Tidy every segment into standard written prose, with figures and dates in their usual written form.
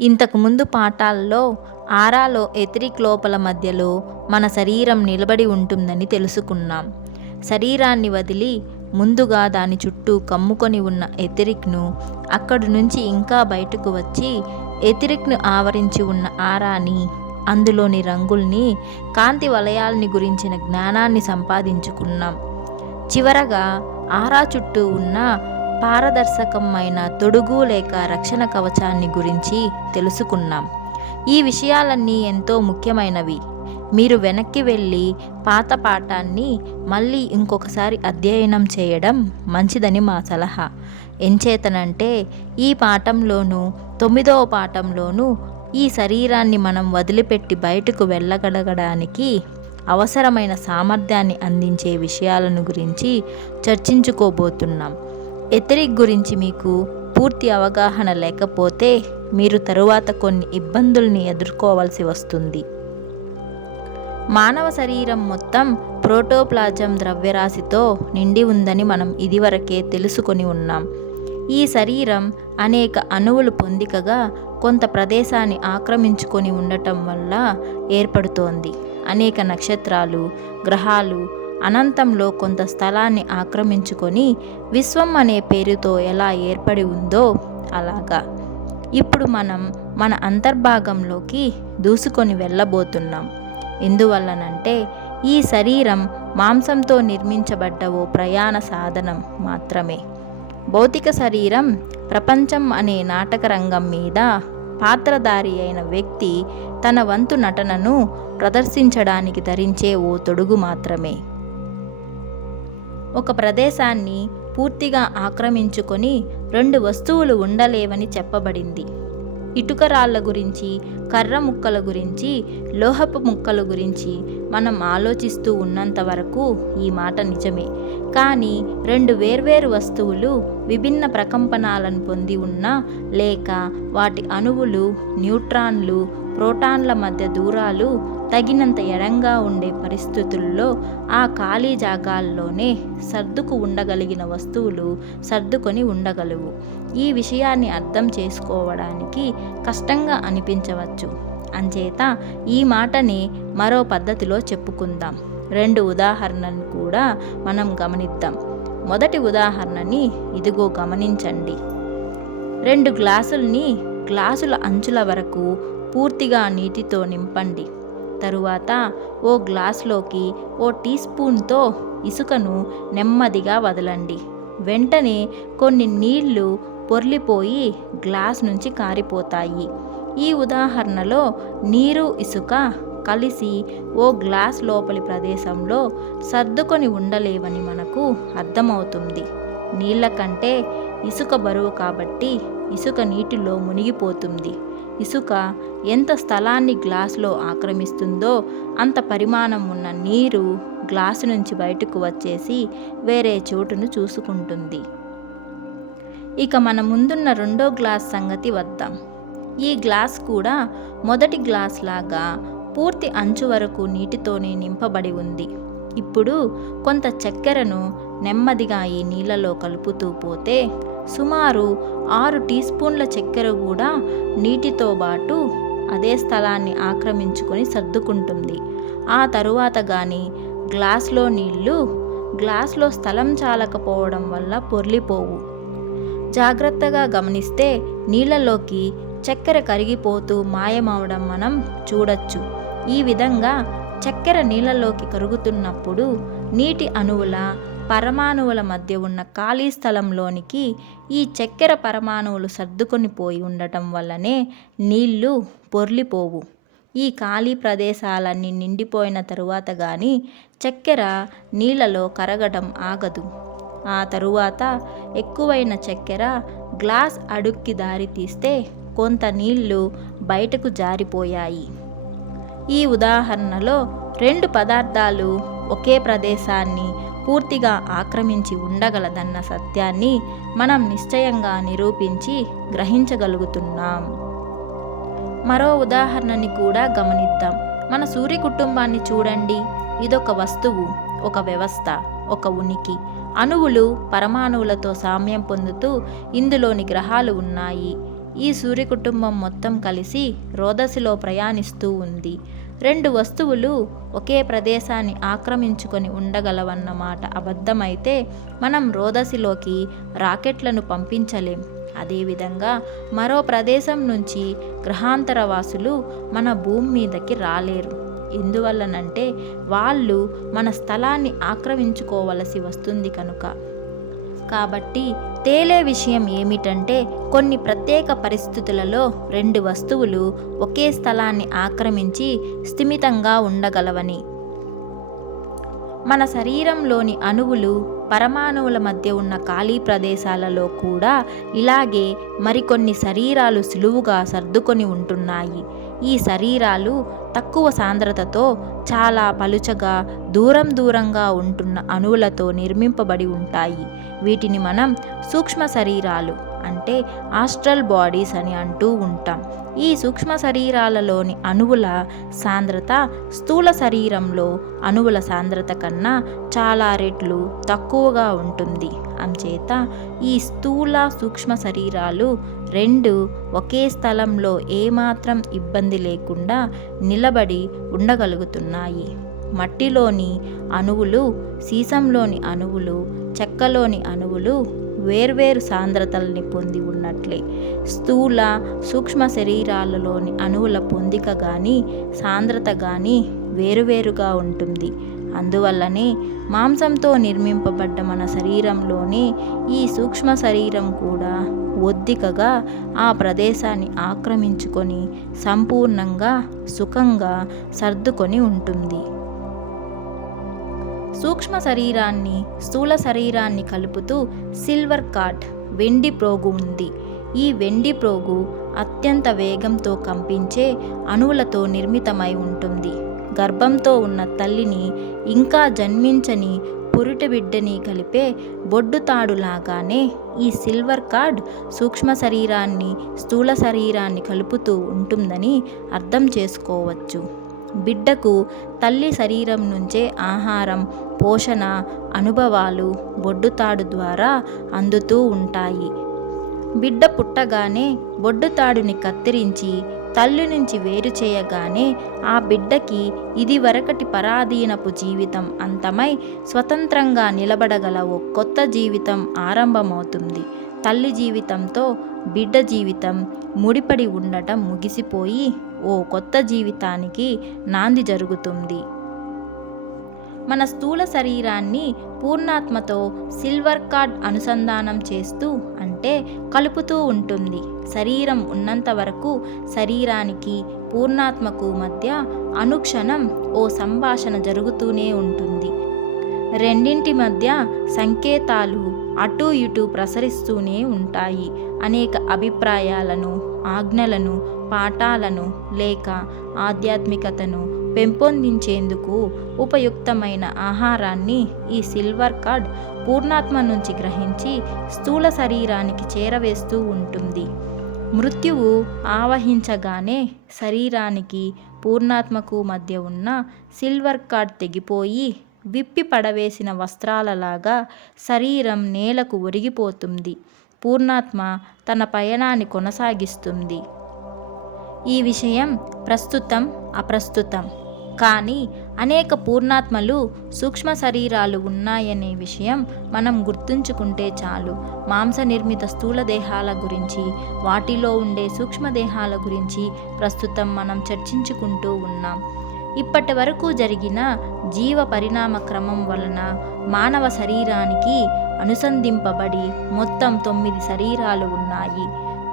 ఇంతకుముందు పాఠాల్లో ఆరాలో ఎథెరిక్ లోపల మధ్యలో మన శరీరం నిలబడి ఉంటుందని తెలుసుకున్నాం. శరీరాన్ని వదిలి ముందుగా దాని చుట్టూ కమ్ముకొని ఉన్న ఎథెరిక్ను అక్కడి నుంచి ఇంకా బయటకు వచ్చి ఎథెరిక్ను ఆవరించి ఉన్న ఆరాని, అందులోని రంగుల్ని, కాంతి వలయాల్ని గురించిన జ్ఞానాన్ని సంపాదించుకున్నాం. చివరగా ఆరా చుట్టూ ఉన్న పారదర్శకమైన తొడుగు లేక రక్షణ కవచాన్ని గురించి తెలుసుకున్నాం. ఈ విషయాలన్నీ ఎంతో ముఖ్యమైనవి. మీరు వెనక్కి వెళ్ళి పాత పాఠాన్ని మళ్ళీ ఇంకొకసారి అధ్యయనం చేయడం మంచిదని మా సలహా. ఎంచేతనంటే ఈ పాఠంలోనూ 9వ పాఠంలోనూ ఈ శరీరాన్ని మనం వదిలిపెట్టి బయటకు వెళ్ళగలగడానికి అవసరమైన సామర్థ్యాన్ని అందించే విషయాలను గురించి చర్చించుకోబోతున్నాం. ఎథెరిక్ గురించి మీకు పూర్తి అవగాహన లేకపోతే మీరు తరువాత కొన్ని ఇబ్బందుల్ని ఎదుర్కోవాల్సి వస్తుంది. మానవ శరీరం మొత్తం ప్రోటోప్లాజం ద్రవ్యరాశితో నిండి ఉందని మనం ఇదివరకే తెలుసుకొని ఉన్నాం. ఈ శరీరం అనేక అణువులు పొందికగా కొంత ప్రదేశాన్ని ఆక్రమించుకొని ఉండటం వల్ల ఏర్పడుతోంది. అనేక నక్షత్రాలు, గ్రహాలు అనంతంలో కొంత స్థలాన్ని ఆక్రమించుకొని విశ్వం అనే పేరుతో ఎలా ఏర్పడి ఉందో అలాగా ఇప్పుడు మనం మన అంతర్భాగంలోకి దూసుకొని వెళ్ళబోతున్నాం. ఎందువల్లనంటే ఈ శరీరం మాంసంతో నిర్మించబడ్డ ఓ ప్రయాణ సాధనం మాత్రమే. భౌతిక శరీరం ప్రపంచం అనే నాటక రంగం మీద పాత్రధారి అయిన వ్యక్తి తన వంతు నటనను ప్రదర్శించడానికి ధరించే ఓ తొడుగు మాత్రమే. ఒక ప్రదేశాన్ని పూర్తిగా ఆక్రమించుకొని 2 వస్తువులు ఉండలేవని చెప్పబడింది. ఇటుక రాళ్ళ గురించి, కర్ర ముక్కల గురించి, లోహపు ముక్కల గురించి మనం ఆలోచిస్తూ ఉన్నంత వరకు ఈ మాట నిజమే. కానీ 2 వేర్వేరు వస్తువులు విభిన్న ప్రకంపనాలను పొంది ఉన్నా, లేక వాటి అణువులు, న్యూట్రాన్లు, ప్రోటాన్ల మధ్య దూరాలు తగినంత ఎడంగా ఉండే పరిస్థితుల్లో ఆ ఖాళీ జాగాల్లోనే సర్దుకు ఉండగలిగిన వస్తువులు సర్దుకొని ఉండగలవు. ఈ విషయాన్ని అర్థం చేసుకోవడానికి కష్టంగా అనిపించవచ్చు. అంచేత ఈ మాటని మరో పద్ధతిలో చెప్పుకుందాం. 2 ఉదాహరణను కూడా మనం గమనిద్దాం. మొదటి ఉదాహరణని ఇదిగో గమనించండి. 2 గ్లాసుల్ని గ్లాసుల అంచుల వరకు పూర్తిగా నీటితో నింపండి. తరువాత ఓ గ్లాసులోకి ఓ టీ స్పూన్తో ఇసుకను నెమ్మదిగా వదలండి. వెంటనే కొన్ని నీళ్లు పొర్లిపోయి గ్లాస్ నుంచి కారిపోతాయి. ఈ ఉదాహరణలో నీరు, ఇసుక కలిసి ఓ గ్లాస్ లోపలి ప్రదేశంలో సర్దుకొని ఉండలేవని మనకు అర్థమవుతుంది. నీళ్ల కంటే ఇసుక బరువు కాబట్టి ఇసుక నీటిలో మునిగిపోతుంది. ఇసుక ఎంత స్థలాన్ని గ్లాసులో ఆక్రమిస్తుందో అంత పరిమాణం ఉన్న నీరు గ్లాసు నుంచి బయటకు వచ్చేసి వేరే చోటును చూసుకుంటుంది. ఇక మన ముందున్న 2వ గ్లాస్ సంగతి వద్దాం. ఈ గ్లాస్ కూడా మొదటి గ్లాస్ లాగా పూర్తి అంచు వరకు నీటితోనే నింపబడి ఉంది. ఇప్పుడు కొంత చక్కెరను నెమ్మదిగా ఈ నీళ్ళలో కలుపుతూ పోతే సుమారు 6 టీ స్పూన్ల చక్కెర కూడా నీటితో పాటు అదే స్థలాన్ని ఆక్రమించుకొని సర్దుకుంటుంది. ఆ తరువాత కానీ గ్లాస్లో నీళ్లు గ్లాస్లో స్థలం చాలకపోవడం వల్ల పొర్లిపోవు. జాగ్రత్తగా గమనిస్తే నీళ్ళలోకి చక్కెర కరిగిపోతూ మాయమవడం మనం చూడొచ్చు. ఈ విధంగా చక్కెర నీళ్ళలోకి కరుగుతున్నప్పుడు నీటి అణువుల, పరమాణువుల మధ్య ఉన్న ఖాళీ స్థలంలోనికి ఈ చక్కెర పరమాణువులు సర్దుకొని పోయి ఉండటం వల్లనే నీళ్లు పొర్లిపోవు. ఈ ఖాళీ ప్రదేశాలన్నీ నిండిపోయిన తరువాత కానీ చక్కెర నీళ్లలో కరగడం ఆగదు. ఆ తరువాత ఎక్కువైన చక్కెర గ్లాస్ అడుక్కి దారి తీస్తే కొంత నీళ్లు బయటకు జారిపోయాయి. ఈ ఉదాహరణలో 2 పదార్థాలు ఒకే ప్రదేశాన్ని పూర్తిగా ఆక్రమించి ఉండగలదన్న సత్యాన్ని మనం నిశ్చయంగా నిరూపించి గ్రహించగలుగుతున్నాం. మరో ఉదాహరణని కూడా గమనిద్దాం. మన సూర్య కుటుంబాన్ని చూడండి. ఇదొక వస్తువు, ఒక వ్యవస్థ, ఒక ఉనికి. అణువులు పరమాణువులతో సామ్యం పొందుతూ ఇందులోని గ్రహాలు ఉన్నాయి. ఈ సూర్య కుటుంబం మొత్తం కలిసి రోదసిలో ప్రయాణిస్తూ ఉంది. 2 వస్తువులు ఒకే ప్రదేశాన్ని ఆక్రమించుకొని ఉండగలవన్నమాట అబద్ధమైతే మనం రోదసిలోకి రాకెట్లను పంపించలేం. అదేవిధంగా మరో ప్రదేశం నుంచి గ్రహాంతరవాసులు మన భూమి మీదకి రాలేరు. ఎందువల్లనంటే వాళ్ళు మన స్థలాన్ని ఆక్రమించుకోవలసి వస్తుంది కనుక. కాబట్టి తేలే విషయం ఏమిటంటే కొన్ని ప్రత్యేక పరిస్థితులలో 2 వస్తువులు ఒకే స్థలాన్ని ఆక్రమించి స్థిమితంగా ఉండగలవని. మన శరీరంలోని అణువులు, పరమాణువుల మధ్య ఉన్న ఖాళీ ప్రదేశాలలో కూడా ఇలాగే మరికొన్ని శరీరాలు సులువుగా సర్దుకొని ఉంటున్నాయి. ఈ శరీరాలు తక్కువ సాంద్రతతో చాలా పలుచగా దూరంగా ఉంటున్న అణువులతో నిర్మింపబడి ఉంటాయి. వీటిని మనం సూక్ష్మ శరీరాలు అంటే ఆస్ట్రల్ బాడీస్ అని అంటూ ఉంటాం. ఈ సూక్ష్మ శరీరాలలోని అణువుల సాంద్రత స్థూల శరీరంలో అణువుల సాంద్రత కన్నా చాలా రెట్లు తక్కువగా ఉంటుంది. అంచేత ఈ స్థూల సూక్ష్మ శరీరాలు 2 ఒకే స్థలంలో ఏమాత్రం ఇబ్బంది లేకుండా నిలబడి ఉండగలుగుతున్నాయి. మట్టిలోని అణువులు, సీసంలోని అణువులు, చెక్కలోని అణువులు వేర్వేరు సాంద్రతల్ని పొంది ఉన్నట్లే స్థూల సూక్ష్మ శరీరాలలోని అణువుల పొందిక కానీ సాంద్రత కానీ వేరువేరుగా ఉంటుంది. అందువల్లనే మాంసంతో నిర్మింపబడ్డ మన శరీరంలోనే ఈ సూక్ష్మ శరీరం కూడా ఒద్దికగా ఆ ప్రదేశాన్ని ఆక్రమించుకొని సంపూర్ణంగా సుఖంగా సర్దుకొని ఉంటుంది. సూక్ష్మ శరీరాన్ని స్థూల శరీరాన్ని కలుపుతూ సిల్వర్ కార్డ్ వెండి ప్రోగు ఉంది. ఈ వెండి ప్రోగు అత్యంత వేగంతో కంపించే అణువులతో నిర్మితమై ఉంటుంది. గర్భంతో ఉన్న తల్లిని ఇంకా జన్మించని పురిటి బిడ్డని కలిపే బొడ్డుతాడులాగానే ఈ సిల్వర్ కార్డ్ సూక్ష్మ శరీరాన్ని స్థూల శరీరాన్ని కలుపుతూ ఉంటుందని అర్థం చేసుకోవచ్చు. బిడ్డకు తల్లి శరీరం నుంచే ఆహారం, పోషణ, అనుభవాలు బొడ్డుతాడు ద్వారా అందుతూ ఉంటాయి. బిడ్డ పుట్టగానే బొడ్డుతాడుని కత్తిరించి తల్లి నుంచి వేరు చేయగానే ఆ బిడ్డకి ఇదివరకటి పరాధీనపు జీవితం అంతమై స్వతంత్రంగా నిలబడగల ఓ కొత్త జీవితం ఆరంభమవుతుంది. తల్లి జీవితంతో బిడ్డ జీవితం ముడిపడి ఉండటం ముగిసిపోయి ఓ కొత్త జీవితానికి నాంది జరుగుతుంది. మన స్థూల శరీరాన్ని పూర్ణాత్మతో సిల్వర్ కార్డ్ అనుసంధానం చేస్తూ అంటే కలుపుతూ ఉంటుంది. శరీరం ఉన్నంత వరకు శరీరానికి పూర్ణాత్మకు మధ్య అనుక్షణం ఓ సంభాషణ జరుగుతూనే ఉంటుంది. రెండింటి మధ్య సంకేతాలు అటూ ఇటూ ప్రసరిస్తూనే ఉంటాయి. అనేక అభిప్రాయాలను, ఆజ్ఞలను, పాఠాలను లేక ఆధ్యాత్మికతను పెంపొందించేందుకు ఉపయుక్తమైన ఆహారాన్ని ఈ సిల్వర్ కార్డ్ పూర్ణాత్మ నుంచి గ్రహించి స్థూల శరీరానికి చేరవేస్తూ ఉంటుంది. మృత్యువు ఆవహించగానే శరీరానికి పూర్ణాత్మకు మధ్య ఉన్న సిల్వర్ కార్డ్ తెగిపోయి విప్పి పడవేసిన వస్త్రాలలాగా శరీరం నేలకు ఒరిగిపోతుంది. పూర్ణాత్మ తన పయనాన్ని కొనసాగిస్తుంది. ఈ విషయం ప్రస్తుతం అప్రస్తుతం. కానీ అనేక పూర్ణాత్మలు సూక్ష్మ శరీరాలు ఉన్నాయనే విషయం మనం గుర్తుంచుకుంటే చాలు. మాంస నిర్మిత స్థూల దేహాల గురించి, వాటిలో ఉండే సూక్ష్మదేహాల గురించి ప్రస్తుతం మనం చర్చించుకుంటూ ఉన్నాం. ఇప్పటి వరకు జరిగిన జీవ పరిణామ క్రమం వలన మానవ శరీరానికి అనుసంధింపబడి మొత్తం 9 శరీరాలు ఉన్నాయి.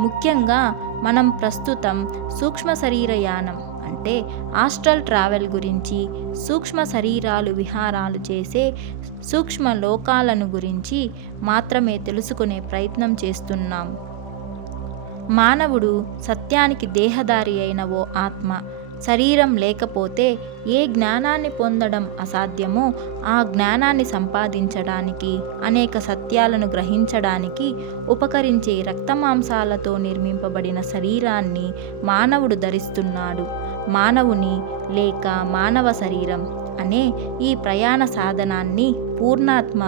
ముఖ్యంగా మనం ప్రస్తుతం సూక్ష్మ శరీరయానం అంటే ఆస్ట్రల్ ట్రావెల్ గురించి, సూక్ష్మ శరీరాలు విహారాలు చేసే సూక్ష్మ లోకాలను గురించి మాత్రమే తెలుసుకునే ప్రయత్నం చేస్తున్నాం. మానవుడు సత్యానికి దేహదారి అయిన ఓ ఆత్మ. శరీరం లేకపోతే ఏ జ్ఞానాన్ని పొందడం అసాధ్యమో ఆ జ్ఞానాన్ని సంపాదించడానికి, అనేక సత్యాలను గ్రహించడానికి ఉపకరించే రక్తమాంసాలతో నిర్మింపబడిన శరీరాన్ని మానవుడు ధరిస్తున్నాడు. మానవుని లేక మానవ శరీరం అనే ఈ ప్రయాణ సాధనాన్ని పూర్ణాత్మ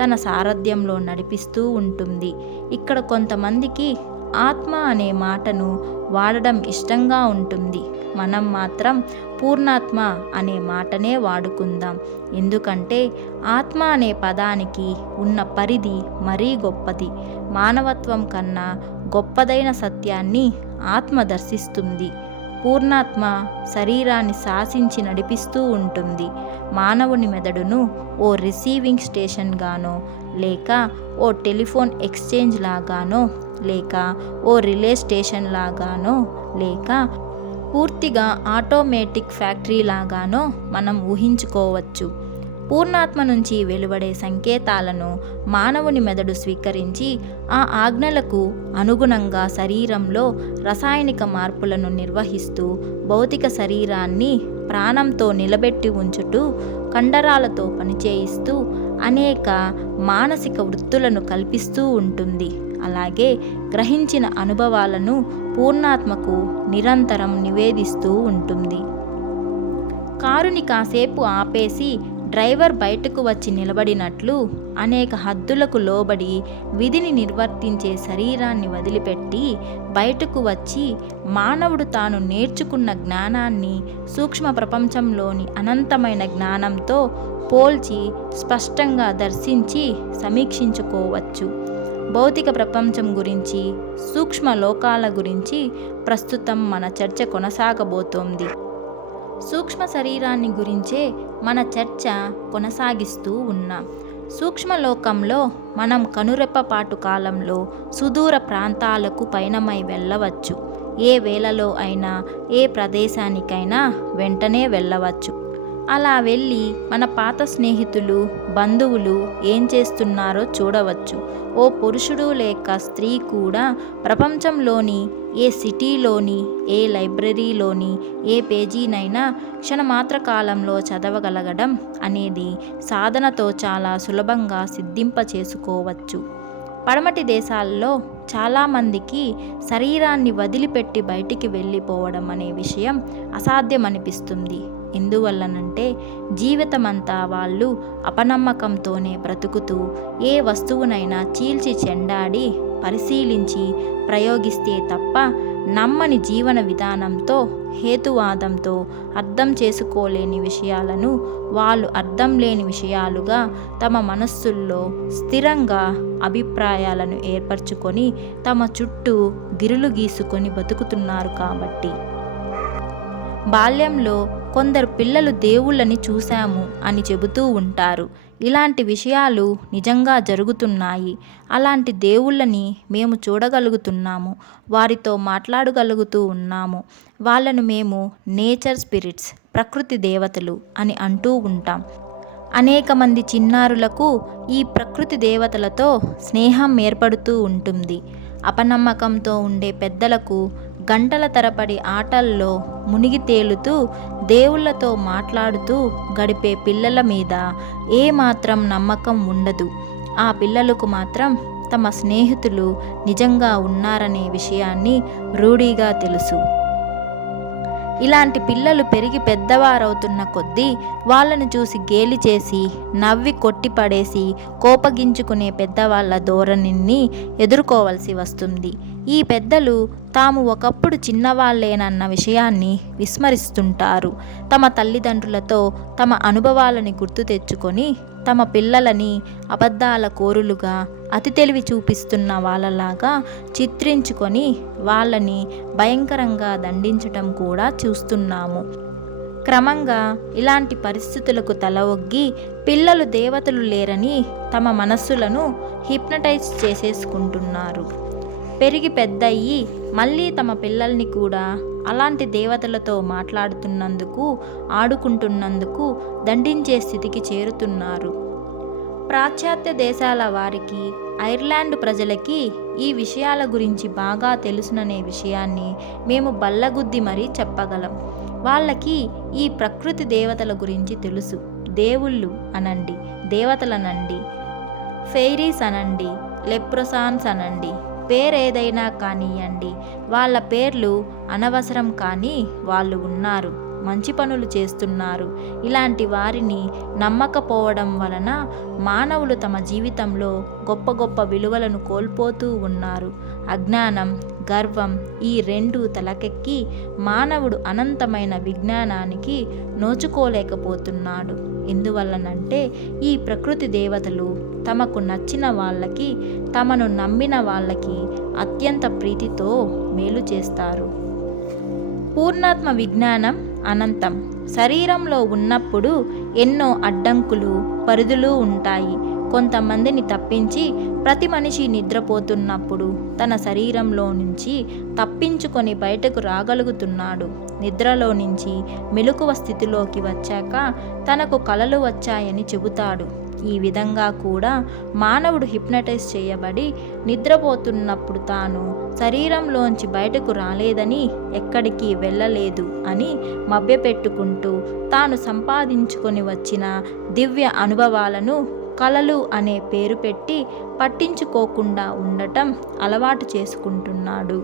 తన సారథ్యంలో నడిపిస్తూ ఉంటుంది. ఇక్కడ కొంతమందికి ఆత్మ అనే మాటను వాడడం ఇష్టంగా ఉంటుంది. మనం మాత్రం పూర్ణాత్మ అనే మాటనే వాడుకుందాం. ఎందుకంటే ఆత్మ అనే పదానికి ఉన్న పరిధి మరీ గొప్పది. మానవత్వం కన్నా గొప్పదైన సత్యాన్ని ఆత్మ దర్శిస్తుంది. పూర్ణాత్మ శరీరాన్ని శాసించి నడిపిస్తూ ఉంటుంది. మానవుని మెదడును ఓ రిసీవింగ్ స్టేషన్గానో, లేక ఓ టెలిఫోన్ ఎక్స్చేంజ్ లాగానో, లేక ఓ రిలే స్టేషన్ లాగానో, లేక పూర్తిగా ఆటోమేటిక్ ఫ్యాక్టరీ లాగానో మనం ఊహించుకోవచ్చు. పూర్ణాత్మ నుంచి వెలువడే సంకేతాలను మానవుని మెదడు స్వీకరించి ఆ ఆజ్ఞలకు అనుగుణంగా శరీరంలో రసాయనిక మార్పులను నిర్వహిస్తూ భౌతిక శరీరాన్ని ప్రాణంతో నిలబెట్టి ఉంచుతూ కండరాలతో పనిచేయిస్తూ అనేక మానసిక వృత్తులను కల్పిస్తూ ఉంటుంది. అలాగే గ్రహించిన అనుభవాలను పూర్ణాత్మకు నిరంతరం నివేదిస్తూ ఉంటుంది. కారుని కాసేపు ఆపేసి డ్రైవర్ బయటకు వచ్చి నిలబడినట్లు అనేక హద్దులకు లోబడి విధిని నిర్వర్తించే శరీరాన్ని వదిలిపెట్టి బయటకు వచ్చి మానవుడు తాను నేర్చుకున్న జ్ఞానాన్ని సూక్ష్మ ప్రపంచంలోని అనంతమైన జ్ఞానంతో పోల్చి స్పష్టంగా దర్శించి సమీక్షించుకోవచ్చు. భౌతిక ప్రపంచం గురించి, సూక్ష్మ లోకాల గురించి ప్రస్తుతం మన చర్చ కొనసాగబోతోంది. సూక్ష్మ శరీరాన్ని గురించే మన చర్చ కొనసాగిస్తూ ఉన్నాం. సూక్ష్మలోకంలో మనం కనురెప్పపాటు కాలంలో సుదూర ప్రాంతాలకు పయనమై వెళ్ళవచ్చు. ఏ వేళలో అయినా, ఏ ప్రదేశానికైనా వెంటనే వెళ్ళవచ్చు. అలా వెళ్ళి మన పాత స్నేహితులు, బంధువులు ఏం చేస్తున్నారో చూడవచ్చు. ఓ పురుషుడు లేక స్త్రీ కూడా ప్రపంచంలోని ఏ సిటీలోని, ఏ లైబ్రరీలోని ఏ పేజీనైనా క్షణమాత్ర కాలంలో చదవగలగడం అనేది సాధనతో చాలా సులభంగా సిద్ధింపచేసుకోవచ్చు. పడమటి దేశాల్లో చాలామందికి శరీరాన్ని వదిలిపెట్టి బయటికి వెళ్ళిపోవడం అనే విషయం అసాధ్యమనిపిస్తుంది. ఎందువల్లనంటే జీవితమంతా వాళ్ళు అపనమ్మకంతోనే బ్రతుకుతూ ఏ వస్తువునైనా చీల్చి చెండాడి పరిశీలించి ప్రయోగిస్తే తప్ప నమ్మని జీవన విధానంతో, హేతువాదంతో అర్థం చేసుకోలేని విషయాలను వాళ్ళు అర్థం లేని విషయాలుగా తమ మనస్సుల్లో స్థిరంగా అభిప్రాయాలను ఏర్పరచుకొని తమ చుట్టూ గిరులు గీసుకొని బతుకుతున్నారు. కాబట్టి బాల్యంలో కొందరు పిల్లలు దేవుళ్ళని చూశాము అని చెబుతూ ఉంటారు. ఇలాంటి విషయాలు నిజంగా జరుగుతున్నాయి. అలాంటి దేవుళ్ళని మేము చూడగలుగుతున్నాము, వారితో మాట్లాడగలుగుతూ ఉన్నాము. వాళ్ళను మేము నేచర్ స్పిరిట్స్, ప్రకృతి దేవతలు అని అంటూ ఉంటాం. అనేక మంది చిన్నారులకు ఈ ప్రకృతి దేవతలతో స్నేహం ఏర్పడుతూ ఉంటుంది. అపనమ్మకంతో ఉండే పెద్దలకు గంటల తరబడి ఆటల్లో మునిగి తేలుతూ దేవుళ్లతో మాట్లాడుతూ గడిపే పిల్లల మీద ఏమాత్రం నమ్మకం ఉండదు. ఆ పిల్లలకు మాత్రం తమ స్నేహితులు నిజంగా ఉన్నారనే విషయాన్ని రూఢిగా తెలుసు. ఇలాంటి పిల్లలు పెరిగి పెద్దవారవుతున్న కొద్దీ వాళ్ళను చూసి గేలి చేసి, నవ్వి కొట్టిపడేసి కోపగించుకునే పెద్దవాళ్ళ ధోరణిని ఎదుర్కోవలసి వస్తుంది. ఈ పెద్దలు తాము ఒకప్పుడు చిన్నవాళ్లేనన్న విషయాన్ని విస్మరిస్తుంటారు. తమ తల్లిదండ్రులతో తమ అనుభవాలని గుర్తు తెచ్చుకొని తమ పిల్లలని అబద్ధాల కోరులుగా, అతి తెలివి చూపిస్తున్న వాళ్ళలాగా చిత్రించుకొని వాళ్ళని భయంకరంగా దండించటం కూడా చూస్తున్నాము. క్రమంగా ఇలాంటి పరిస్థితులకు తల ఒగ్గి పిల్లలు దేవతలు లేరని తమ మనస్సులను హిప్నటైజ్ చేసేసుకుంటున్నారు. పెరిగి పెద్దయ్యి మళ్ళీ తమ పిల్లల్ని కూడా అలాంటి దేవతలతో మాట్లాడుతున్నందుకు, ఆడుకుంటున్నందుకు దండించే స్థితికి చేరుతున్నారు. పాశ్చాత్య దేశాల వారికి, ఐర్లాండ్ ప్రజలకి ఈ విషయాల గురించి బాగా తెలుసుననే విషయాన్ని మేము బల్లగుద్ది మరీ చెప్పగలం. వాళ్ళకి ఈ ప్రకృతి దేవతల గురించి తెలుసు. దేవుళ్ళు అనండి, దేవతలనండి, ఫెయిరీస్ అనండి, లెప్రసాన్స్ అనండి, పేరేదైనా కానియండి, వాళ్ళ పేర్లు అనవసరం. కానీ వాళ్ళు ఉన్నారు, మంచి పనులు చేస్తున్నారు. ఇలాంటి వారిని నమ్మకపోవడం వలన మానవులు తమ జీవితంలో గొప్ప గొప్ప విలువలను కోల్పోతూ ఉన్నారు. అజ్ఞానం, గర్వం ఈ రెండు తలకెక్కి మానవుడు అనంతమైన విజ్ఞానానికి నోచుకోలేకపోతున్నాడు. ఎందువల్లనంటే ఈ ప్రకృతి దేవతలు తమకు నచ్చిన వాళ్ళకి, తమను నమ్మిన వాళ్ళకి అత్యంత ప్రీతితో మేలు చేస్తారు. పూర్ణాత్మ విజ్ఞానం అనంతం. శరీరంలో ఉన్నప్పుడు ఎన్నో అడ్డంకులు, పరిధులు ఉంటాయి. కొంతమందిని తప్పించి ప్రతి మనిషి నిద్రపోతున్నప్పుడు తన శరీరంలో నుంచి తప్పించుకొని బయటకు రాగలుగుతున్నాడు. నిద్రలో నుంచి మెలకువ స్థితిలోకి వచ్చాక తనకు కలలు వచ్చాయని చెబుతాడు. ఈ విధంగా కూడా మానవుడు హిప్నటైజ్ చేయబడి నిద్రపోతున్నప్పుడు తాను శరీరంలోంచి బయటకు రాలేదని, ఎక్కడికి వెళ్ళలేదు అని మభ్యపెట్టుకుంటూ తాను సంపాదించుకొని వచ్చిన దివ్య అనుభవాలను కలలు అనే పేరు పెట్టి పట్టించుకోకుండా ఉండటం అలవాటు చేసుకుంటున్నాడు.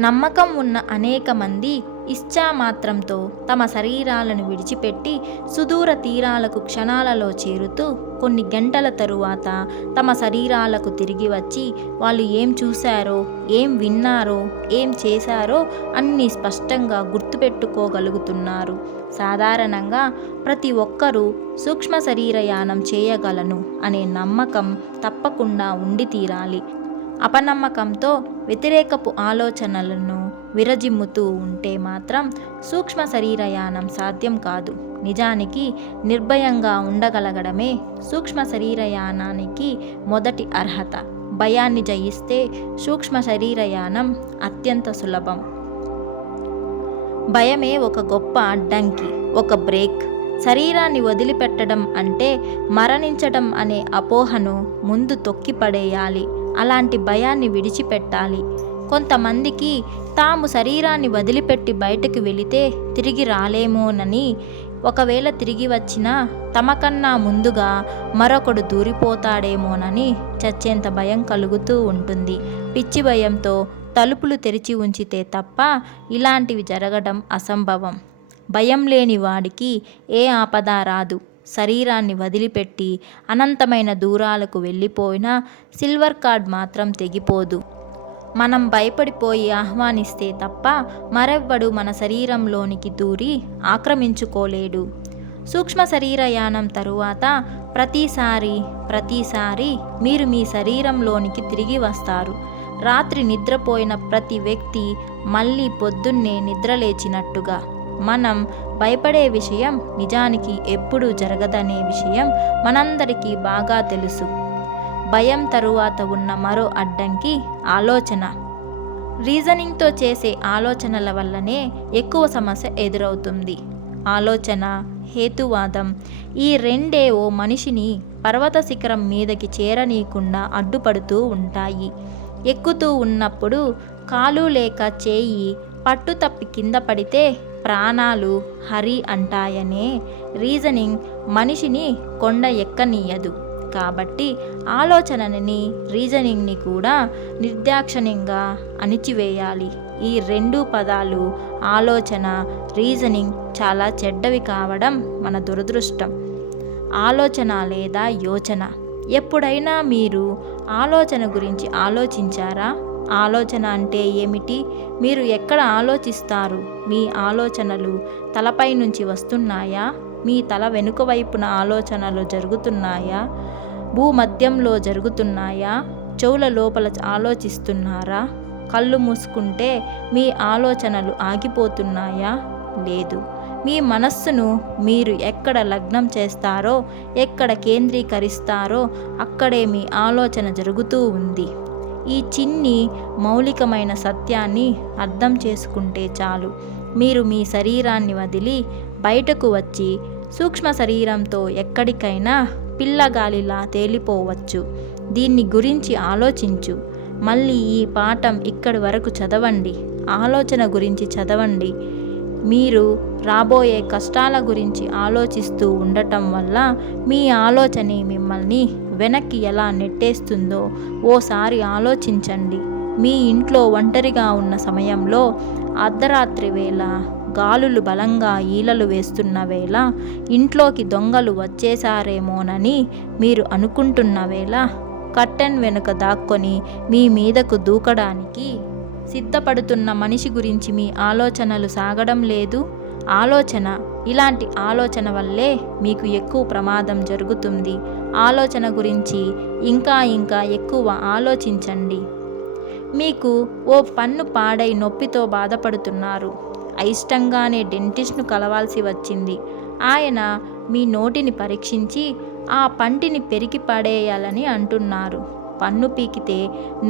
నమ్మకం ఉన్న అనేక మంది ఇచ్ఛామాత్రంతో తమ శరీరాలను విడిచిపెట్టి సుదూర తీరాలకు క్షణాలలో చేరుతూ కొన్ని గంటల తరువాత తమ శరీరాలకు తిరిగి వచ్చి వాళ్ళు ఏం చూశారో, ఏం విన్నారో, ఏం చేశారో అన్నీ స్పష్టంగా గుర్తుపెట్టుకోగలుగుతున్నారు. సాధారణంగా ప్రతి ఒక్కరూ సూక్ష్మ శరీరయానం చేయగలను అనే నమ్మకం తప్పకుండా ఉండి తీరాలి. అపనమ్మకంతో వ్యతిరేకపు ఆలోచనలను విరజిమ్ముతూ ఉంటే మాత్రం సూక్ష్మ శరీరయానం సాధ్యం కాదు. నిజానికి నిర్భయంగా ఉండగలగడమే సూక్ష్మ శరీరయానానికి మొదటి అర్హత. భయాన్ని జయిస్తే సూక్ష్మ శరీరయానం అత్యంత సులభం. భయమే ఒక గొప్ప అడ్డంకి, ఒక బ్రేక్. శరీరాన్ని వదిలిపెట్టడం అంటే మరణించడం అనే అపోహను ముందు తొక్కిపడేయాలి. అలాంటి భయాన్ని విడిచిపెట్టాలి. కొంతమందికి తాము శరీరాన్ని వదిలిపెట్టి బయటకు వెళితే తిరిగి రాలేమోనని, ఒకవేళ తిరిగి వచ్చినా తమకన్నా ముందుగా మరొకడు దూరిపోతాడేమోనని చచ్చేంత భయం కలుగుతూ ఉంటుంది. పిచ్చి భయంతో తలుపులు తెరిచి ఉంచితే తప్ప ఇలాంటివి జరగడం అసంభవం. భయం లేని వాడికి ఏ ఆపద రాదు. శరీరాన్ని వదిలిపెట్టి అనంతమైన దూరాలకు వెళ్ళిపోయినా సిల్వర్ కార్డ్ మాత్రం తెగిపోదు. మనం భయపడిపోయి ఆహ్వానిస్తే తప్ప మరెవ్వడు మన శరీరంలోనికి దూరి ఆక్రమించుకోలేడు. సూక్ష్మ శరీరయానం తరువాత ప్రతిసారి మీరు మీ శరీరంలోనికి తిరిగి వస్తారు. రాత్రి నిద్రపోయిన ప్రతి వ్యక్తి మళ్ళీ పొద్దున్నే నిద్రలేచినట్టుగా. మనం భయపడే విషయం నిజానికి ఎప్పుడూ జరగదనే విషయం మనందరికీ బాగా తెలుసు. భయం తరువాత ఉన్న మరో అడ్డంకి ఆలోచన. రీజనింగ్తో చేసే ఆలోచనల వల్లనే ఎక్కువ సమస్య ఎదురవుతుంది. ఆలోచన, హేతువాదం ఈ రెండే ఓ మనిషిని పర్వత శిఖరం మీదకి చేరనీయకుండా అడ్డుపడుతూ ఉంటాయి. ఎక్కుతూ ఉన్నప్పుడు కాలు లేక చేయి పట్టు తప్పి కింద పడితే ప్రాణాలు హరి అంటాయనే రీజనింగ్ మనిషిని కొండ ఎక్కనీయదు. కాబట్టి ఆలోచనని, రీజనింగ్ని కూడా నిర్దాక్షిణ్యంగా అణిచివేయాలి. ఈ రెండు పదాలు ఆలోచన, రీజనింగ్ చాలా చెడ్డవి కావడం మన దురదృష్టం. ఆలోచన లేదా యోచన. ఎప్పుడైనా మీరు ఆలోచన గురించి ఆలోచించారా? ఆలోచన అంటే ఏమిటి? మీరు ఎక్కడ ఆలోచిస్తారు? మీ ఆలోచనలు తలపై నుంచి వస్తున్నాయా? మీ తల వెనుక వైపున ఆలోచనలు జరుగుతున్నాయా? భూమధ్యంలో జరుగుతున్నాయా? చెవుల లోపల ఆలోచిస్తున్నారా? కళ్ళు మూసుకుంటే మీ ఆలోచనలు ఆగిపోతున్నాయా? లేదు. మీ మనస్సును మీరు ఎక్కడ లగ్నం చేస్తారో, ఎక్కడ కేంద్రీకరిస్తారో అక్కడే మీ ఆలోచన జరుగుతూ ఉంది. ఈ చిన్ని మౌలికమైన సత్యాన్ని అర్థం చేసుకుంటే చాలు. మీరు మీ శరీరాన్ని వదిలి బయటకు వచ్చి సూక్ష్మ శరీరంతో ఎక్కడికైనా పిల్లగాలిలా తేలిపోవచ్చు. దీన్ని గురించి ఆలోచించు. మళ్ళీ ఈ పాఠం ఇక్కడి వరకు చదవండి. ఆలోచన గురించి చదవండి. మీరు రాబోయే కష్టాల గురించి ఆలోచిస్తూ ఉండటం వల్ల మీ ఆలోచనే మిమ్మల్ని వెనక్కి ఎలా నెట్టేస్తుందో ఓసారి ఆలోచించండి. మీ ఇంట్లో ఒంటరిగా ఉన్న సమయంలో అర్ధరాత్రి వేళ గాలులు బలంగా ఈలలు వేస్తున్న వేళ, ఇంట్లోకి దొంగలు వచ్చేసారేమోనని మీరు అనుకుంటున్న వేళ కర్టెన్ వెనుక దాక్కొని మీ మీదకు దూకడానికి సిద్ధపడుతున్న మనిషి గురించి మీ ఆలోచనలు సాగడం లేదు. ఇలాంటి ఆలోచన వల్లే మీకు ఎక్కువ ప్రమాదం జరుగుతుంది. ఆలోచన గురించి ఇంకా ఎక్కువ ఆలోచించండి. మీకు ఓ పన్ను పాడై నొప్పితో బాధపడుతున్నారు. అయిష్టంగానే డెంటిస్ట్ను కలవాల్సి వచ్చింది. ఆయన మీ నోటిని పరీక్షించి ఆ పంటిని పెరికి పడేయాలని అంటున్నారు. పన్ను పీకితే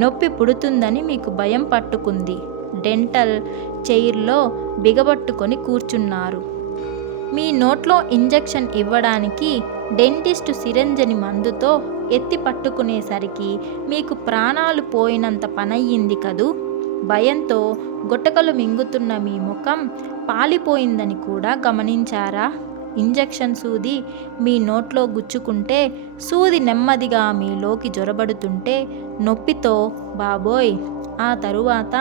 నొప్పి పుడుతుందని మీకు భయం పట్టుకుంది. డెంటల్ చైర్లో బిగబట్టుకొని కూర్చున్నారు. మీ నోట్లో ఇంజెక్షన్ ఇవ్వడానికి డెంటిస్టు సిరంజని మందుతో ఎత్తి పట్టుకునేసరికి మీకు ప్రాణాలు పోయినంత పనయ్యింది కదూ. భయంతో గుటకలు మింగుతున్న మీ ముఖం పాలిపోయిందని కూడా గమనించారా? ఇంజెక్షన్ సూది మీ నోట్లో గుచ్చుకుంటే సూది నెమ్మదిగా మీలోకి జొరబడుతుంటే నొప్పితో బాబోయ్, ఆ తరువాత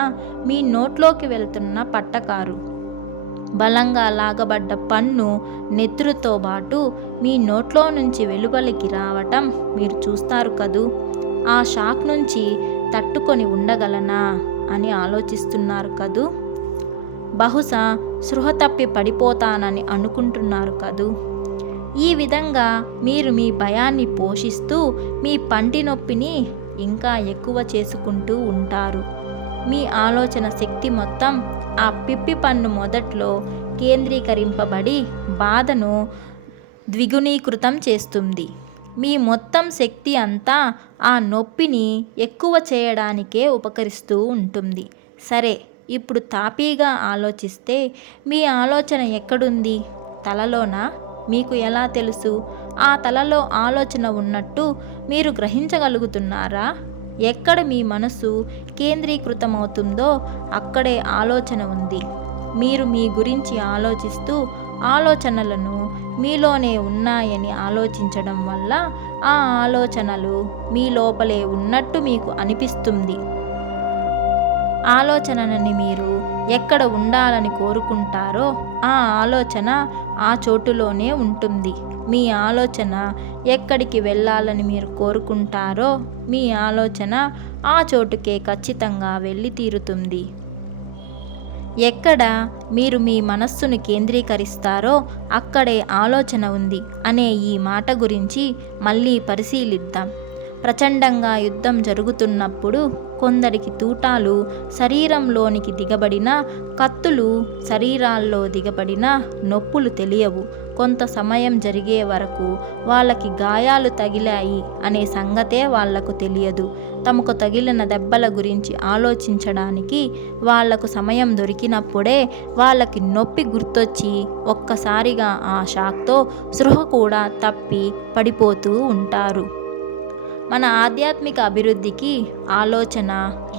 మీ నోట్లోకి వెళ్తున్న పట్టకారు, బలంగా లాగబడ్డ పన్ను నెత్తురుతో పాటు మీ నోట్లో నుంచి వెలుపలికి రావటం మీరు చూస్తారు కదూ. ఆ షాక్ నుంచి తట్టుకొని ఉండగలనా అని ఆలోచిస్తున్నారు కదూ. బహుశా స్పృహ తప్పి పడిపోతానని అనుకుంటున్నారు కదూ. ఈ విధంగా మీరు మీ భయాన్ని పోషిస్తూ మీ పంటి నొప్పిని ఇంకా ఎక్కువ చేసుకుంటూ ఉంటారు. మీ ఆలోచన శక్తి మొత్తం ఆ పిప్పి పన్ను మొదట్లో కేంద్రీకరింపబడి బాధను ద్విగుణీకృతం చేస్తుంది. మీ మొత్తం శక్తి అంతా ఆ నొప్పిని ఎక్కువ చేయడానికే ఉపకరిస్తూ ఉంటుంది. సరే, ఇప్పుడు తాపీగా ఆలోచిస్తే మీ ఆలోచన ఎక్కడుంది? తలలోనా? మీకు ఎలా తెలుసు? ఆ తలలో ఆలోచన ఉన్నట్టు మీరు గ్రహించగలుగుతున్నారా? ఎక్కడ మీ మనసు కేంద్రీకృతమవుతుందో అక్కడే ఆలోచన ఉంది. మీరు మీ గురించి ఆలోచిస్తూ ఆలోచనలను మీలోనే ఉన్నాయని ఆలోచించడం వల్ల ఆ ఆలోచనలు మీ లోపలే ఉన్నట్టు మీకు అనిపిస్తుంది. ఆలోచనని మీరు ఎక్కడ ఉండాలని కోరుకుంటారో ఆ ఆలోచన ఆ చోటులోనే ఉంటుంది. మీ ఆలోచన ఎక్కడికి వెళ్ళాలని మీరు కోరుకుంటారో మీ ఆలోచన ఆ చోటుకే ఖచ్చితంగా వెళ్ళి తీరుతుంది. ఎక్కడ మీరు మీ మనస్సును కేంద్రీకరిస్తారో అక్కడే ఆలోచన ఉంది అనే ఈ మాట గురించి మళ్ళీ పరిశీలిద్దాం. ప్రచండంగా యుద్ధం జరుగుతున్నప్పుడు కొందరికి తూటాలు శరీరంలోనికి దిగబడినా, కత్తులు శరీరాల్లో దిగబడినా నొప్పులు తెలియవు. కొంత సమయం జరిగే వరకు వాళ్ళకి గాయాలు తగిలాయి అనే సంగతే వాళ్లకు తెలియదు. తమకు తగిలిన దెబ్బల గురించి ఆలోచించడానికి వాళ్లకు సమయం దొరికినప్పుడే వాళ్ళకి నొప్పి గుర్తొచ్చి ఒక్కసారిగా ఆ షాక్తో స్పృహ కూడా తప్పి పడిపోతూ ఉంటారు. మన ఆధ్యాత్మిక అభివృద్ధికి ఆలోచన,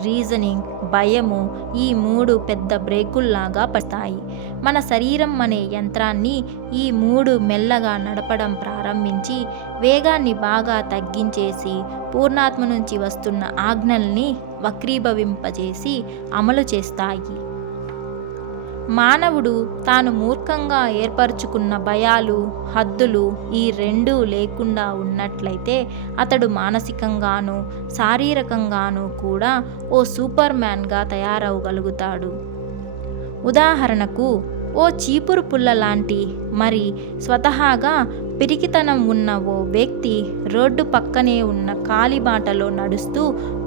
రీజనింగ్, భయము ఈ 3 పెద్ద బ్రేకుల్లాగా పడతాయి. మన శరీరం అనే యంత్రాన్ని ఈ 3 మెల్లగా నడపడం ప్రారంభించి వేగాన్ని బాగా తగ్గించేసి పూర్ణాత్మ నుంచి వస్తున్న ఆజ్ఞల్ని వక్రీభవింపజేసి అమలు చేస్తాయి. మానవుడు తాను మూర్ఖంగా ఏర్పరచుకున్న భయాలు, హద్దులు ఈ 2 లేకుండా ఉన్నట్లయితే అతడు మానసికంగానూ శారీరకంగానూ కూడా ఓ సూపర్ మ్యాన్గా తయారవగలుగుతాడు. ఉదాహరణకు ఓ చీపురు పుల్ల లాంటి మరి స్వతహాగా పిరికితనం ఉన్న ఓ వ్యక్తి రోడ్డు పక్కనే ఉన్న కాలిబాటలో నడుస్తూ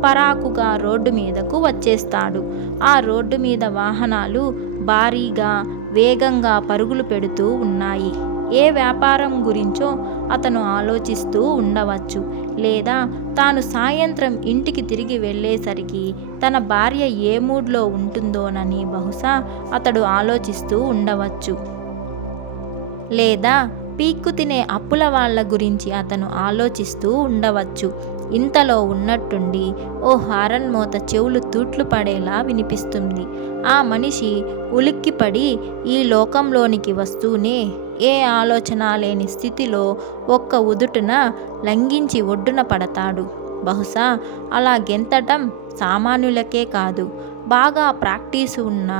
పరాకుగా రోడ్డు మీదకు వచ్చేస్తాడు. ఆ రోడ్డు మీద వాహనాలు భారీగా వేగంగా పరుగులు పెడుతూ ఉన్నాయి. ఏ వ్యాపారం గురించో అతను ఆలోచిస్తూ ఉండవచ్చు. లేదా తాను సాయంత్రం ఇంటికి తిరిగి వెళ్ళేసరికి తన భార్య ఏ మూడ్లో ఉంటుందోనని బహుశా అతడు ఆలోచిస్తూ ఉండవచ్చు. లేదా పీక్కు తినే అప్పుల వాళ్ళ గురించి అతను ఆలోచిస్తూ ఉండవచ్చు. ఇంతలో ఉన్నట్టుండి ఓ హారన్ మోత చెవులు తూట్లు పడేలా వినిపిస్తుంది. ఆ మనిషి ఉలిక్కిపడి ఈ లోకంలోనికి వస్తూనే ఏ ఆలోచన లేని స్థితిలో ఒక్క ఉదుటున లంఘించి ఒడ్డున పడతాడు. బహుశా అలా గెంతటం సామాన్యులకే కాదు, బాగా ప్రాక్టీసు ఉన్న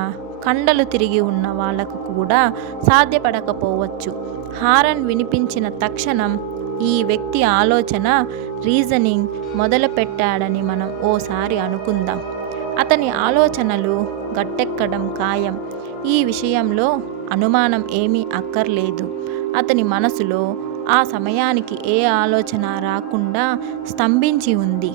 కండలు తిరిగి ఉన్న వాళ్లకు కూడా సాధ్యపడకపోవచ్చు. హారన్ వినిపించిన తక్షణం ఈ వ్యక్తి ఆలోచన రీజనింగ్ మొదలుపెట్టాడని మనం ఓసారి అనుకుందాం. అతని ఆలోచనలు గట్టెక్కడం ఖాయం. ఈ విషయంలో అనుమానం ఏమీ అక్కర్లేదు. అతని మనసులో ఆ సమయానికి ఏ ఆలోచన రాకుండా స్తంభించి ఉంది.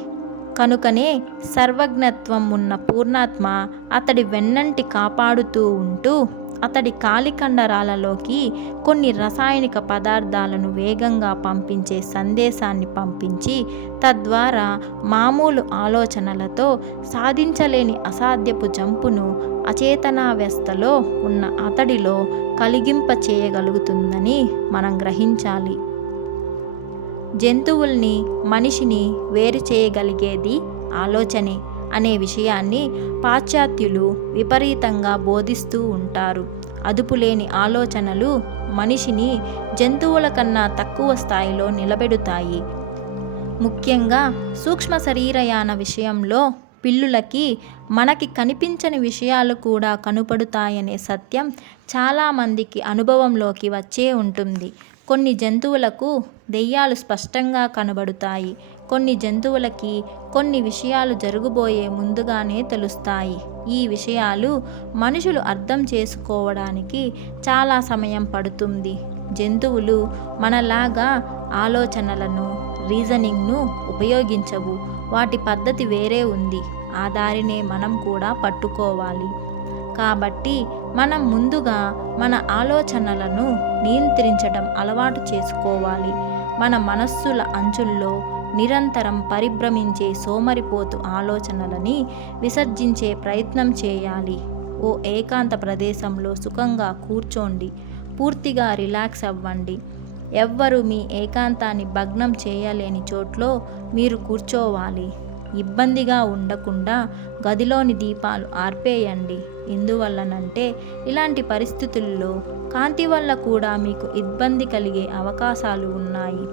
కనుకనే సర్వజ్ఞత్వం ఉన్న పూర్ణాత్మ అతడి వెన్నంటి కాపాడుతూ ఉంటూ అతడి కాలికండరాలలోకి కొన్ని రసాయనిక పదార్థాలను వేగంగా పంపించే సందేశాన్ని పంపించి తద్వారా మామూలు ఆలోచనలతో సాధించలేని అసాధ్యపు జంపును అచేతనావస్థలో ఉన్న అతడిలో కలిగింప చేయగలుగుతుందని మనం గ్రహించాలి. జంతువుల్ని మనిషిని వేరు చేయగలిగేది ఆలోచనే అనే విషయాన్ని పాశ్చాత్యులు విపరీతంగా బోధిస్తూ ఉంటారు. అదుపులేని ఆలోచనలు మనిషిని జంతువుల కన్నా తక్కువ స్థాయిలో నిలబెడతాయి. ముఖ్యంగా సూక్ష్మ శరీరయాన విషయంలో పిల్లులకి మనకి కనిపించని విషయాలు కూడా కనపడుతాయనే సత్యం చాలామందికి అనుభవంలోకి వచ్చే ఉంటుంది. కొన్ని జంతువులకు దెయ్యాలు స్పష్టంగా కనబడుతాయి. కొన్ని జంతువులకి కొన్ని విషయాలు జరగబోయే ముందుగానే తెలుస్తాయి. ఈ విషయాలు మనుషులు అర్థం చేసుకోవడానికి చాలా సమయం పడుతుంది. జంతువులు మనలాగా ఆలోచనలను, రీజనింగ్ను ఉపయోగించవు. వాటి పద్ధతి వేరే ఉంది. ఆ దారినే మనం కూడా పట్టుకోవాలి. కాబట్టి మనం ముందుగా మన ఆలోచనలను నియంత్రించడం అలవాటు చేసుకోవాలి. మన మనస్సుల అంచుల్లో నిరంతరం పరిభ్రమించే సోమరిపోతు ఆలోచనలని విసర్జించే ప్రయత్నం చేయాలి. ఓ ఏకాంత ప్రదేశంలో సుఖంగా కూర్చోండి. పూర్తిగా రిలాక్స్ అవ్వండి. ఎవ్వరూ మీ ఏకాంతాన్ని భగ్నం చేయలేని చోట్లో మీరు కూర్చోవాలి. ఇబ్బందిగా ఉండకుండా గదిలోని దీపాలు ఆర్పేయండి. ఎందువల్లనంటే ఇలాంటి పరిస్థితుల్లో కాంతి వల్ల కూడా మీకు ఇబ్బంది కలిగే అవకాశాలు ఉన్నాయి.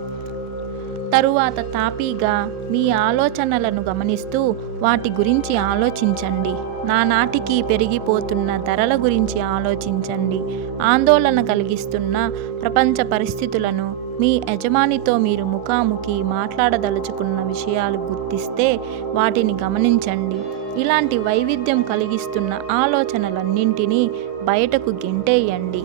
తరువాత తాపీగా మీ ఆలోచనలను గమనిస్తూ వాటి గురించి ఆలోచించండి. నానాటికి పెరిగిపోతున్న ధరల గురించి ఆలోచించండి. ఆందోళన కలిగిస్తున్న ప్రపంచ పరిస్థితులను, మీ యజమానితో మీరు ముఖాముఖి మాట్లాడదలుచుకున్న విషయాలు గుర్తిస్తే వాటిని గమనించండి. ఇలాంటి వైవిధ్యం కలిగిస్తున్న ఆలోచనలన్నింటినీ బయటకు గెంటేయండి.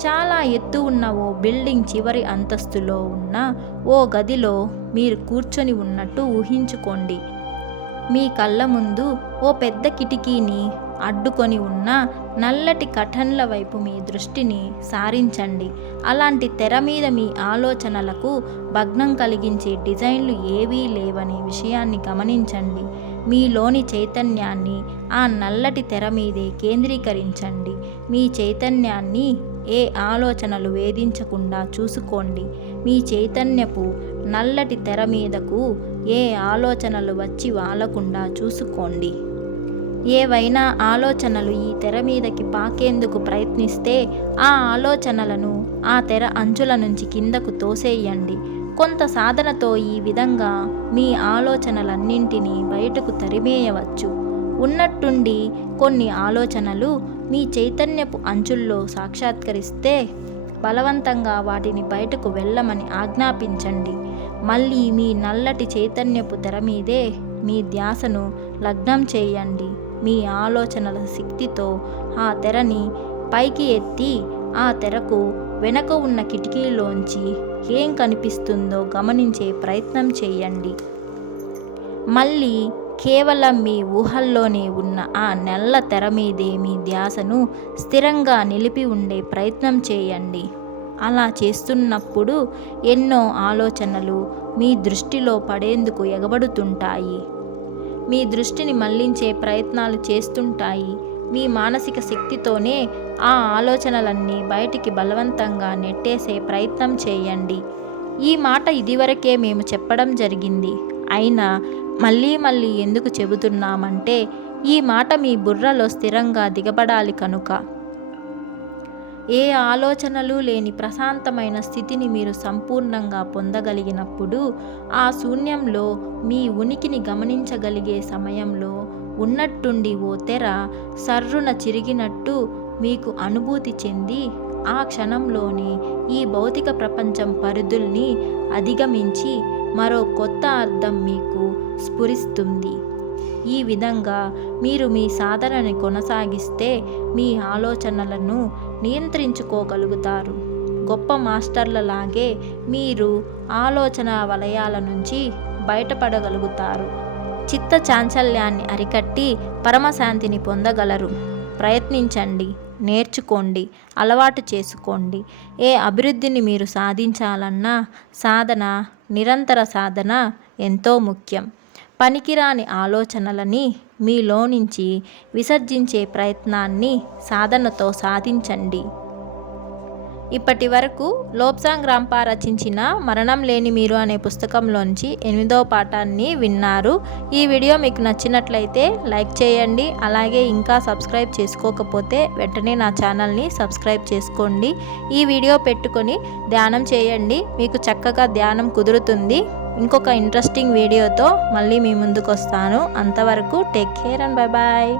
చాలా ఎత్తు ఉన్న ఓ బిల్డింగ్ చివరి అంతస్తులో ఉన్న ఓ గదిలో మీరు కూర్చొని ఉన్నట్టు ఊహించుకోండి. మీ కళ్ళ ముందు ఓ పెద్ద కిటికీని అడ్డుకొని ఉన్న నల్లటి కర్టన్ల వైపు మీ దృష్టిని సారించండి. అలాంటి తెర మీద మీ ఆలోచనలకు భగ్నం కలిగించే డిజైన్లు ఏవీ లేవనే విషయాన్ని గమనించండి. మీలోని చైతన్యాన్ని ఆ నల్లటి తెర మీదే కేంద్రీకరించండి. మీ చైతన్యాన్ని ఏ ఆలోచనలు వేధించకుండా చూసుకోండి. మీ చైతన్యపు నల్లటి తెర మీదకు ఏ ఆలోచనలు వచ్చి వాలకుండా చూసుకోండి. ఏవైనా ఆలోచనలు ఈ తెర మీదకి పాకేందుకు ప్రయత్నిస్తే ఆ ఆలోచనలను ఆ తెర అంచుల నుంచి కిందకు తోసేయండి. కొంత సాధనతో ఈ విధంగా మీ ఆలోచనలన్నింటినీ బయటకు తరిమేయవచ్చు. ఉన్నట్టుండి కొన్ని ఆలోచనలు మీ చైతన్యపు అంచుల్లో సాక్షాత్కరిస్తే బలవంతంగా వాటిని బయటకు వెళ్ళమని ఆజ్ఞాపించండి. మళ్ళీ మీ నల్లటి చైతన్యపు తెర మీదే మీ ధ్యాసను లగ్నం చేయండి. మీ ఆలోచనల శక్తితో ఆ తెరని పైకి ఎత్తి ఆ తెరకు వెనక ఉన్న కిటికీలోంచి ఏం కనిపిస్తుందో గమనించే ప్రయత్నం చేయండి. మళ్ళీ కేవలం మీ ఊహల్లోనే ఉన్న ఆ నల్ల తెర మీదే మీ ధ్యాసను స్థిరంగా నిలిపి ఉండే ప్రయత్నం చేయండి. అలా చేస్తున్నప్పుడు ఎన్నో ఆలోచనలు మీ దృష్టిలో పడేందుకు ఎగబడుతుంటాయి. మీ దృష్టిని మళ్లించే ప్రయత్నాలు చేస్తుంటాయి. మీ మానసిక శక్తితోనే ఆ ఆలోచనలన్నీ బయటికి బలవంతంగా నెట్టేసే ప్రయత్నం చేయండి. ఈ మాట ఇదివరకే మేము చెప్పడం జరిగింది. అయినా మళ్ళీ ఎందుకు చెబుతున్నామంటే ఈ మాట మీ బుర్రలో స్థిరంగా దిగబడాలి కనుక. ఏ ఆలోచనలు లేని ప్రశాంతమైన స్థితిని మీరు సంపూర్ణంగా పొందగలిగినప్పుడు ఆ శూన్యంలో మీ ఉనికిని గమనించగలిగే సమయంలో ఉన్నట్టుండి ఓ తెర సర్రున చిరిగినట్టు మీకు అనుభూతి చెంది ఆ క్షణంలోనే ఈ భౌతిక ప్రపంచం పరిధుల్ని అధిగమించి మరో కొత్త అర్థం మీకు స్ఫురిస్తుంది. ఈ విధంగా మీరు మీ సాధనని కొనసాగిస్తే మీ ఆలోచనలను నియంత్రించుకోగలుగుతారు. గొప్ప మాస్టర్లలాగే మీరు ఆలోచన వలయాల నుంచి బయటపడగలుగుతారు. చిత్త చాంచల్యాన్ని అరికట్టి పరమశాంతిని పొందగలరు. ప్రయత్నించండి, నేర్చుకోండి, అలవాటు చేసుకోండి. ఏ అభివృద్ధిని మీరు సాధించాలన్నా సాధన, నిరంతర సాధన ఎంతో ముఖ్యం. పనికిరాని ఆలోచనలని మీలో నుంచి విసర్జించే ప్రయత్నాన్ని సాధనతో సాధించండి. ఇప్పటి వరకు లోబ్సాంగ్ రాంపా రచించిన మరణం లేని మీరు అనే పుస్తకంలోంచి 8వ పాఠాన్ని విన్నారు. ఈ వీడియో మీకు నచ్చినట్లయితే లైక్ చేయండి. అలాగే ఇంకా సబ్స్క్రైబ్ చేసుకోకపోతే వెంటనే నా ఛానల్ని సబ్స్క్రైబ్ చేసుకోండి. ఈ వీడియో పెట్టుకొని ధ్యానం చేయండి. మీకు చక్కగా ధ్యానం కుదురుతుంది. ఇంకొక ఇంట్రెస్టింగ్ వీడియోతో మళ్ళీ మీ ముందుకు వస్తాను. అంతవరకు take care and bye bye.